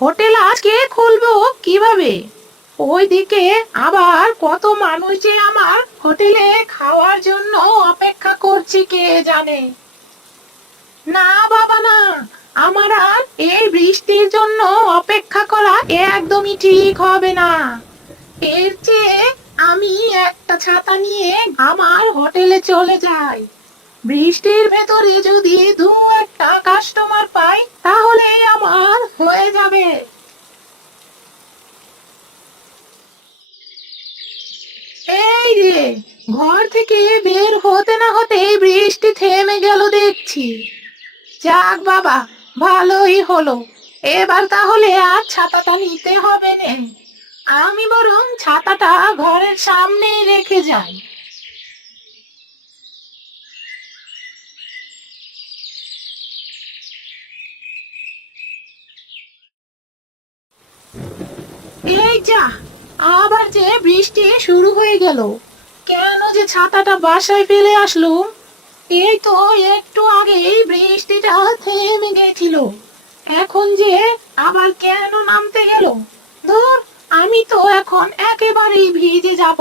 Hotel আজকে খুলবো কিভাবে? ওইদিকে আবার কত মানুষ যে আমার হোটেলে খাওয়ার জন্য অপেক্ষা করছে কে জানে। না বাবা না, আমার আর এই বৃষ্টির জন্য অপেক্ষা করা একদমই ঠিক হবে না। এর চেয়ে আমি একটা ছাতা নিয়ে আমার হোটেলে চলে যাই। বৃষ্টির ভেতরে যদি দু একটা কাস্টমার পাই তাহলে আমার হয়ে যাবে। এই রে, ঘর থেকে বের হতে না হতেই বৃষ্টি থেমে গেল দেখছি। যাক বাবা, ভালোই হলো। এবার তাহলে আর ছাতাটা নিতে হবে না। আমি বরং ছাতাটা ঘরের সামনেই রেখে যাই। এই যা, আবার যে বৃষ্টি শুরু হয়ে গেল। কেন যে ছাতাটা বাসায় ফেলে আসলুম? এই তো একটু আগেই বৃষ্টিটা থেমে গেছিল, এখন যে আবার কেন নামতে গেল? ধুর, আমি তো এখন একেবারেই ভিজে যাব।